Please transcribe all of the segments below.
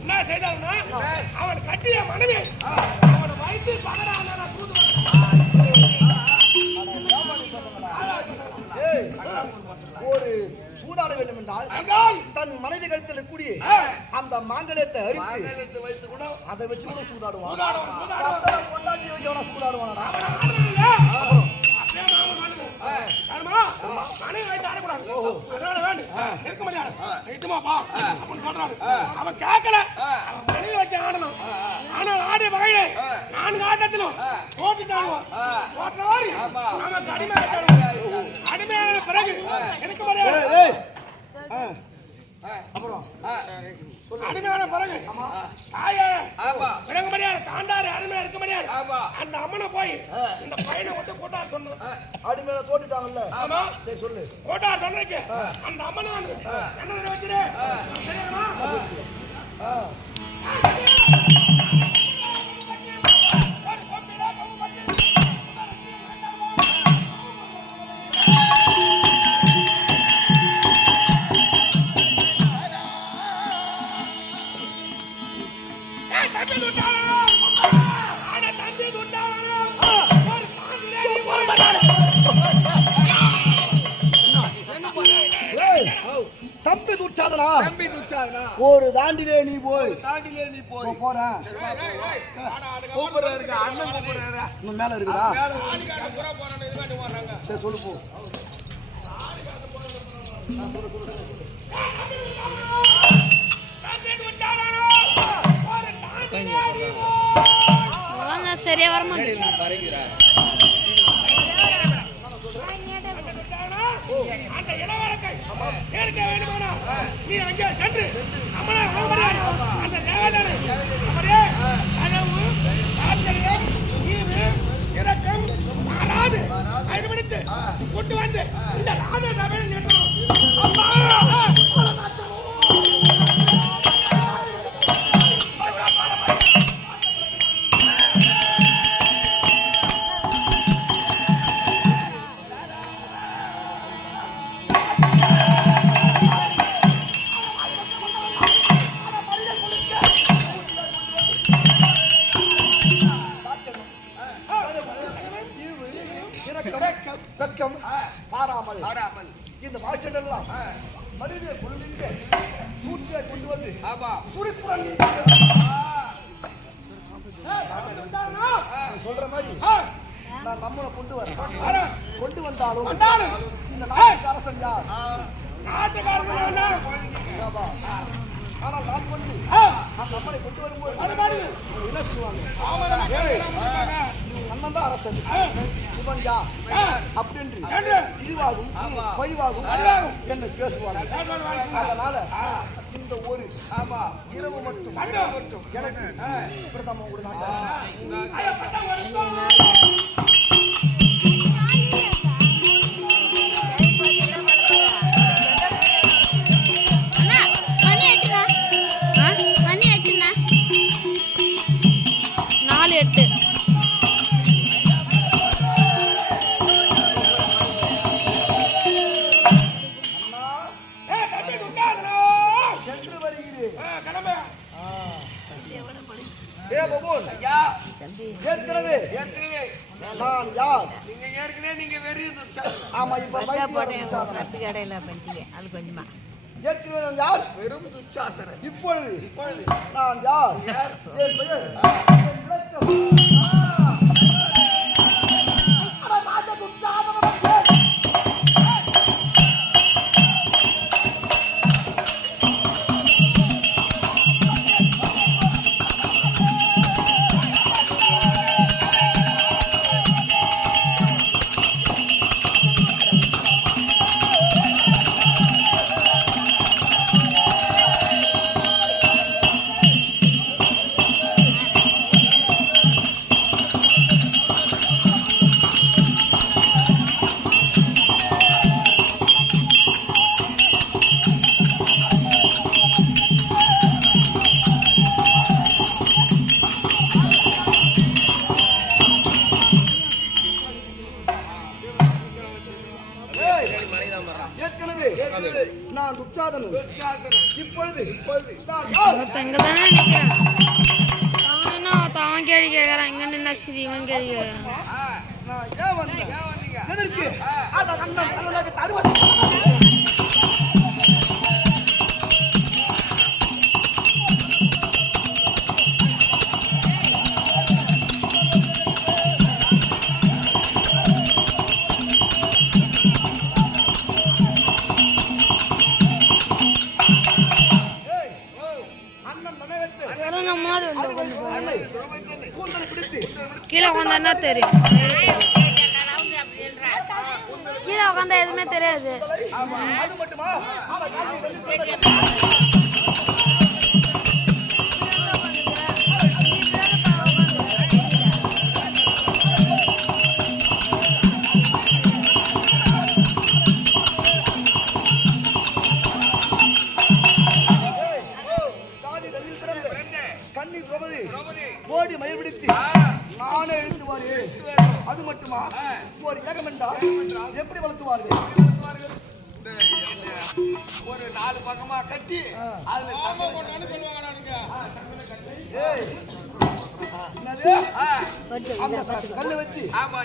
என்ன செய்தான்னா அவன் கட்டிய மனைவி அவனை வைத்து தூது ஏய், ஒரு சூதாட வேண்டும் என்றால் தன் மனைவி கழுத்தில் கூடிய அந்த மாங்கல்யத்தை அரித்து அதை வச்சு கூட சூதாடுவான். கொண்டாட்டி வச்சு அவனா சூதாடுவானா மனைவி. வைத்து ஆடக்கூடாது. அதனால வேண்டும் இருக்க முடியாது ரைட்டுமாப்பா அப்படின்னு சொல்றாரு. அவன் கேட்கல மனைவி வச்சு ஆடணும். ஆனா ஆடிய வகையில நான்கு ஆட்டத்திலும் போட்டுட்டு ஆடுவான் போட்டவாறு அவன் அடிமை அடிமையான பிறகு இருக்க. ஆ, அப்புறம் அடிமையான பிறகு ஆமா விளங்க முடியாது தாண்டாரு அருமையா இருக்க முடியாது ஆமா அந்த அம்மனை போய் இந்த பையனை விட்டு கூட்டா சொன்னோம் ஆடி தோட்டுட்டாங்கல்ல ஆமா. சரி சொல்லு. கூட்டா சொன்னதுக்கு அந்த அம்மனை வந்து என்ன வச்சிரு? தாண்டிலே நீ போய் தாண்டிலே நீ போய் போறேன் ஆடுங்க. கூப்பிடுறாரு அண்ணன் கூப்பிடுறாரு இன்னும் மேல இருக்குதா. சரி சொல்லு போ சரியா வர மாட்டேன் அந்த இளவரசை நீ அங்கே சென்று கொண்டு வந்து இந்த ராஜ சபையில் நின்று இந்த வாய்ச்செல்லாம் மனித பொருளிற்கு சூட்டியை கொண்டு வந்து ஆமா. குறிப்புடன் நீ சொல்ற மாதிரி நான் நம்மளை கொண்டு வரேன் கொண்டு வந்தாலும் வந்தாலும். இந்த நாட்டுக்கு அரசன் யார்? என்ன? ஆனால் நான் கொண்டு அம்மனை கொண்டு வரும்போது அது அண்ணன் தான் அரசன். இவன் என்று இழிவாகும் பழிவாகும். என்ன பேசுவாங்க. அதனால இந்த ஒரு ஆமா. இரவு மட்டும். எனக்கு பிரதம ஒரு ஏற்கனவே. ஏற்கனவே. நான் யார்? நீங்க ஏற்கனவே நீங்க துச்சாதனா ஆமா இப்ப கட்டு கடையில் பண்ணிட்டீங்க அது கொஞ்சமா. ஏற்கனவே நான் யார்? வெறும் துச்சாசனன் இப்பொழுது இப்பொழுது. நான் யார்? என் பெயர் இப்பொழுது அவன் கேள்வி கேட்கறான் இங்க நின்னா ஸ்ரீ இவன் கேள்வி கேட்கறான் ってるよね。மட்டுமா? ஒரு ஏகம் என்றால் எப்படி வளர்த்துவார்கள்? ஒரு நாலு பக்கமா கட்டி அதுல கல்லு வச்சு. ஆமா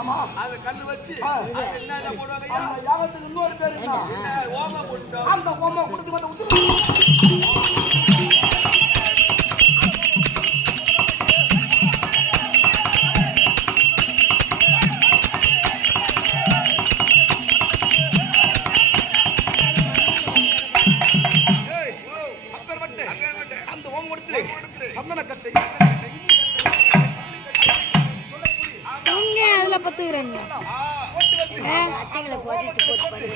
ஆமா. அது கல்லு வச்சு. என்னென்ன போடுவாங்க? யாகத்துக்கு இன்னொரு பேர் என்ன? என்ன, ஓமம் போட்டோம் அந்த பொம்மை கொடுத்து பத்துக்கிறேன். போட்டு அட்டைகளை போட்டு திரௌபதியை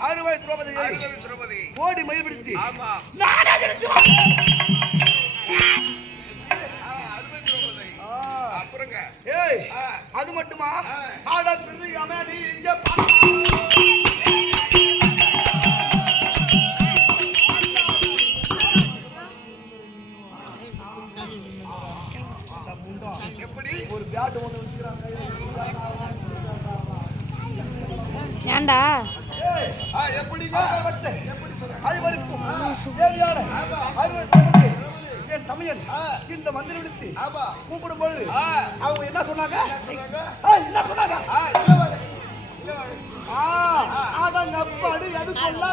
அறுபது திரௌபதி கோடி மயில் பிடித்து நானே எடுத்து ஏய் அது மட்டுமா? ஆட பிரியாம நீ இங்க எப்படி? ஒரு பேட் ஒண்ணு வச்சுக்கிறாங்க. ஏன்டா? ஆ, எப்படிங்க? ஐவருக்கும் தேவையான அறுவை திரௌபதி என் தமையன் இந்த மந்திரம் விடுத்து ஆமா கூப்பிடும் பொழுது. அவங்க என்ன சொன்னாங்க என்ன சொன்னாங்க ஆ, அடங்க அப்பாடு எது சொல்ல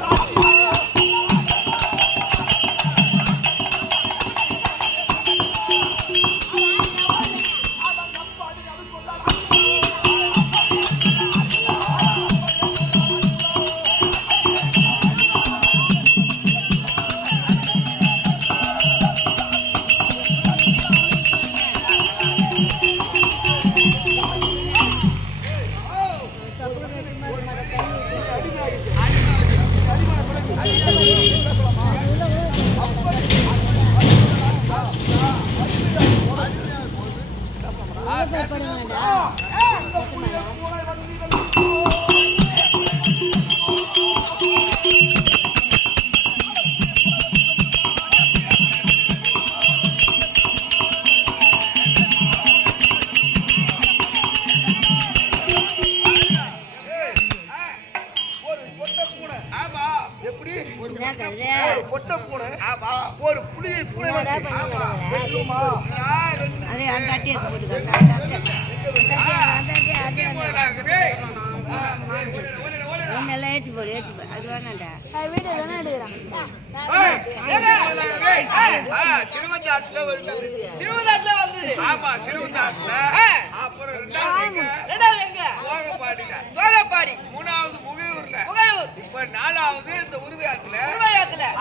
அதே அந்த அட்டையை போட்டுக்கோங்க அந்த அட்டை. ஒன்னெல்லாம் ஏற்றி போடு ஏற்றி போடு அது வேணாண்டா வீடியோ தானே எடுக்கிறான். ஆமா சிறுவந்தாட்டுல அப்புறம் ரெண்டாவது எங்க? போகப்பாடியில. மூணாவது முகையூர்ல இப்ப நாலாவது இந்த உருவியாத்துல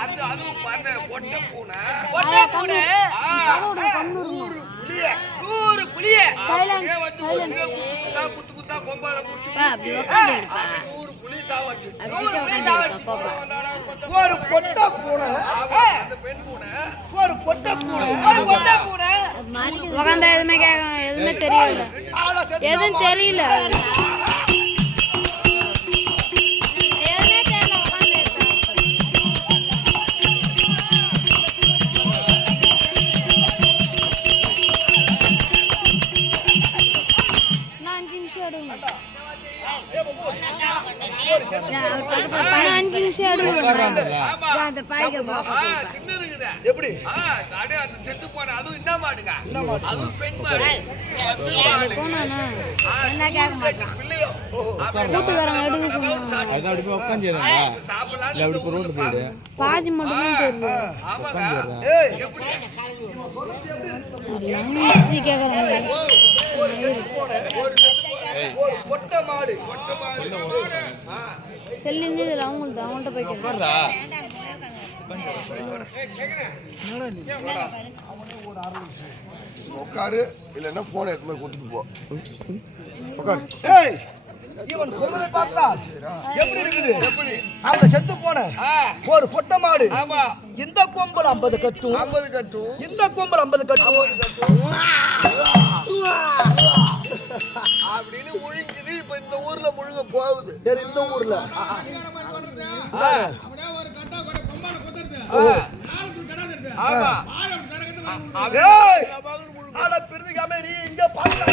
அந்த அதுவும் அந்த ஒட்ட பூனை. ஆ, ஊரு புளிய அப்படியே வந்து ஒரே குத்தா குத்து கொம்பால அப்படி ஊரு புளி சாவாச்சு. பொட்டை பூனை. அந்த பெண் பூனை. ஒரு பொட்டை பூனை. அது உக்காந்தா எதுவுமே கேட்க எதுவுமே தெரியல. எதுவும் தெரியல. அஞ்சு நிமிஷம் அந்த பாய்க்க. எப்படி? அந்த செத்து போன அதுவும் என்ன மாடுங்க? அதுவும் பெண் மாடு. பாதி மட்டும் தான் மாடு. அவங்கள்ட்ட அவங்கள்ட்ட போயிட்டு உட்கார்றா. உட்காரு. இல்லைன்னா போனை எடுத்து போ. உட்காரு. ஏய் இவன் சொல்றதை பார்த்தா எப்படி இருக்குது? எப்படி? அந்த செத்து போன. ஒரு பொட்டை மாடு. ஆமா. இந்த கொம்பல் ஐம்பது கட்டும் ஐம்பது கட்டும் இந்த கொம்பல் ஐம்பது கட்டும் அப்படின்னு முழுங்குது இப்ப இந்த ஊர்ல முழுங்க போகுது. சரி இந்த ஊர்ல? ஆமா. பிரிஞ்சுக்காம நீ இங்க பாத்து